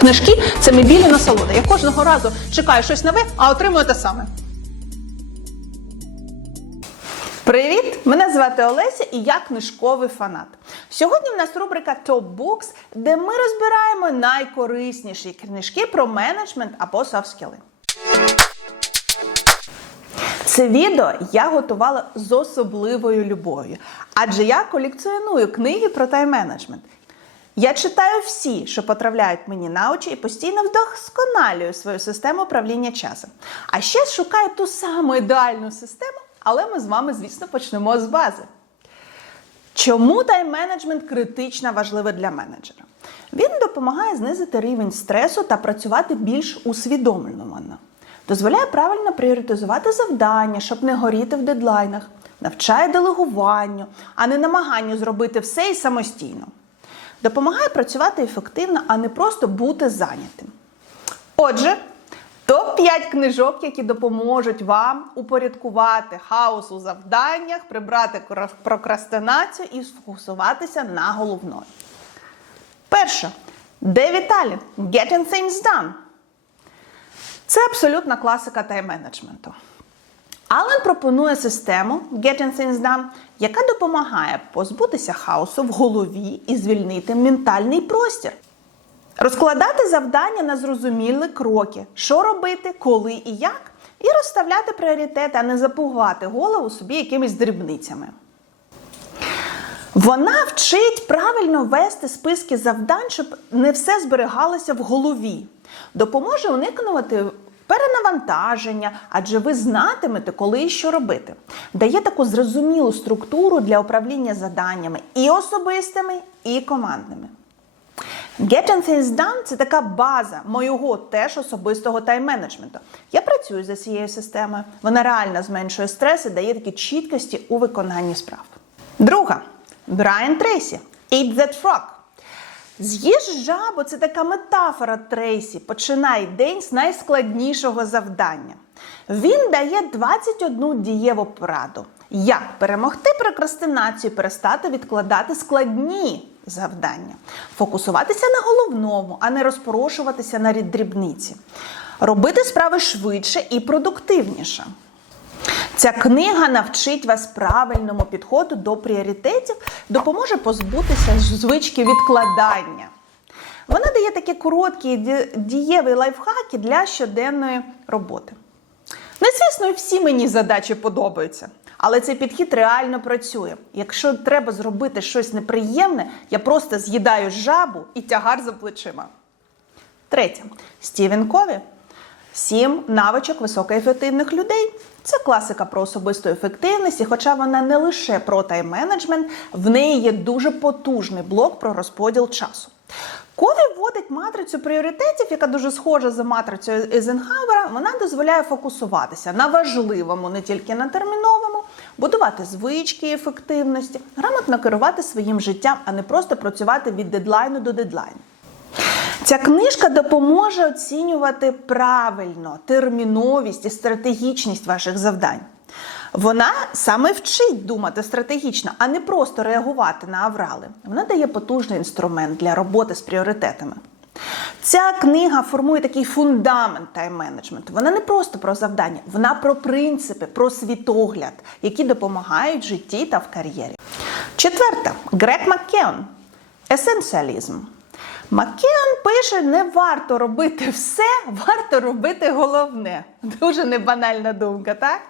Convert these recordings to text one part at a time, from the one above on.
Книжки це мебільна насолода. Я кожного разу чекаю щось нове, а отримую те саме. Привіт! Мене звати Олеся і я книжковий фанат. Сьогодні в нас рубрика Top Books, де ми розбираємо найкорисніші книжки про менеджмент або софт-скіли. Це відео я готувала з особливою любов'ю, адже я колекціоную книги про тайм-менеджмент. Я читаю всі, що потрапляють мені на очі, і постійно вдосконалюю свою систему управління часом. А ще шукаю ту саму ідеальну систему, але ми з вами, звісно, почнемо з бази. Чому тайм-менеджмент критично важливий для менеджера? Він допомагає знизити рівень стресу та працювати більш усвідомлено. Дозволяє правильно пріоритизувати завдання, щоб не горіти в дедлайнах, навчає делегуванню, а не намаганню зробити все і самостійно. Допомагає працювати ефективно, а не просто бути зайнятим. Отже, топ-5 книжок, які допоможуть вам упорядкувати хаос у завданнях, прибрати прокрастинацію і сфокусуватися на головному. Перше. Девід Аллен Getting Things Done. Це абсолютна класика тайм-менеджменту. Аллен пропонує систему Getting Things Done, яка допомагає позбутися хаосу в голові і звільнити ментальний простір. Розкладати завдання на зрозумілі кроки, що робити, коли і як, і розставляти пріоритети, а не запугати голову собі якимись дрібницями. Вона вчить правильно вести списки завдань, щоб не все зберігалося в голові. Допоможе уникнути перенавантаження, адже ви знатимете, коли і що робити. Дає таку зрозумілу структуру для управління заданнями і особистими, і командними. Getting Things Done – це така база моєго теж особистого тайм-менеджменту. Я працюю за цією системою. Вона реально зменшує стрес і дає такі чіткості у виконанні справ. Друга Брайан Трейсі Eat That Frog. З'їж жабу це така метафора Трейсі. Починай день з найскладнішого завдання. Він дає 21 дієву пораду. Як перемогти прокрастинацію, перестати відкладати складні завдання, фокусуватися на головному, а не розпорошуватися на дрібниці, робити справи швидше і продуктивніше. Ця книга навчить вас правильному підходу до пріоритетів, допоможе позбутися звички відкладання. Вона дає такі короткі дієві лайфхаки для щоденної роботи. Ну, звісно, всі мені задачі подобаються. Але цей підхід реально працює. Якщо треба зробити щось неприємне, я просто з'їдаю жабу і тягар за плечима. Третє. Стівен Кові. Сім навичок високоефективних людей. Це класика про особисту ефективність, і хоча вона не лише про тайм-менеджмент, в неї є дуже потужний блок про розподіл часу. Кові вводить матрицю пріоритетів, яка дуже схожа за матрицею Ейзенхауера. Вона дозволяє фокусуватися на важливому, не тільки на терміновому, будувати звички ефективності, грамотно керувати своїм життям, а не просто працювати від дедлайну до дедлайну. Ця книжка допоможе оцінювати правильно терміновість і стратегічність ваших завдань. Вона саме вчить думати стратегічно, а не просто реагувати на аврали. Вона дає потужний інструмент для роботи з пріоритетами. Ця книга формує такий фундамент тайм-менеджменту. Вона не просто про завдання, вона про принципи, про світогляд, які допомагають в житті та в кар'єрі. Четверта Грег Маккеон. Есенціалізм. Макеон пише: не варто робити все, варто робити головне. Дуже небанальна думка, так?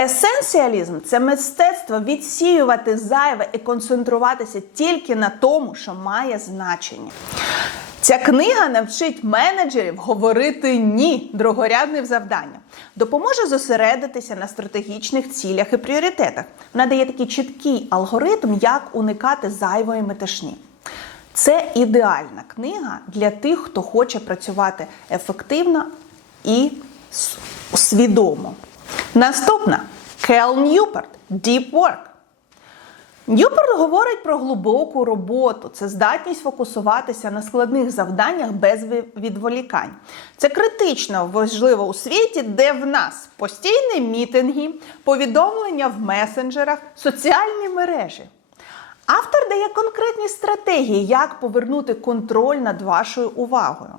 Есенціалізм це мистецтво відсіювати зайве і концентруватися тільки на тому, що має значення. Ця книга навчить менеджерів говорити ні другорядним завданням, допоможе зосередитися на стратегічних цілях і пріоритетах. Вона дає такий чіткий алгоритм, як уникати зайвої метушні. Це ідеальна книга для тих, хто хоче працювати ефективно і свідомо. Наступна Кел Ньюпорт Deep Work. Ньюпорт говорить про глибоку роботу. Це здатність фокусуватися на складних завданнях без відволікань. Це критично важливо у світі, де в нас постійні мітинги, повідомлення в месенджерах, соціальні мережі. Автор дає конкретні стратегії, як повернути контроль над вашою увагою.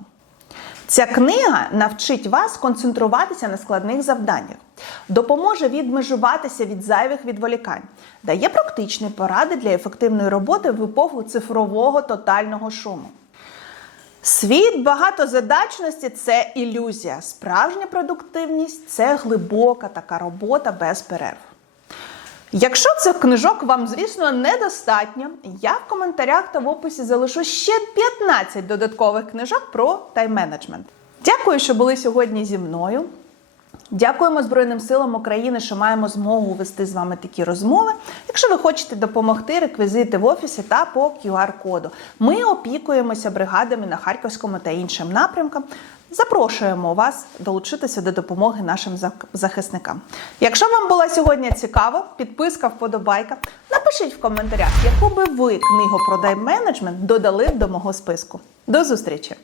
Ця книга навчить вас концентруватися на складних завданнях, допоможе відмежуватися від зайвих відволікань, дає практичні поради для ефективної роботи в епоху цифрового тотального шуму. Світ багатозадачності це ілюзія. Справжня продуктивність це глибока така робота без перерв. Якщо цих книжок вам, звісно, недостатньо, я в коментарях та в описі залишу ще 15 додаткових книжок про тайм-менеджмент. Дякую, що були сьогодні зі мною. Дякуємо Збройним силам України, що маємо змогу вести з вами такі розмови. Якщо ви хочете допомогти, реквізити в офісі та по QR-коду. Ми опікуємося бригадами на Харківському та іншим напрямкам. Запрошуємо вас долучитися до допомоги нашим захисникам. Якщо вам було сьогодні цікаво, підписка, вподобайка, напишіть в коментарях, яку би ви книгу про дайм-менеджмент додали до мого списку. До зустрічі!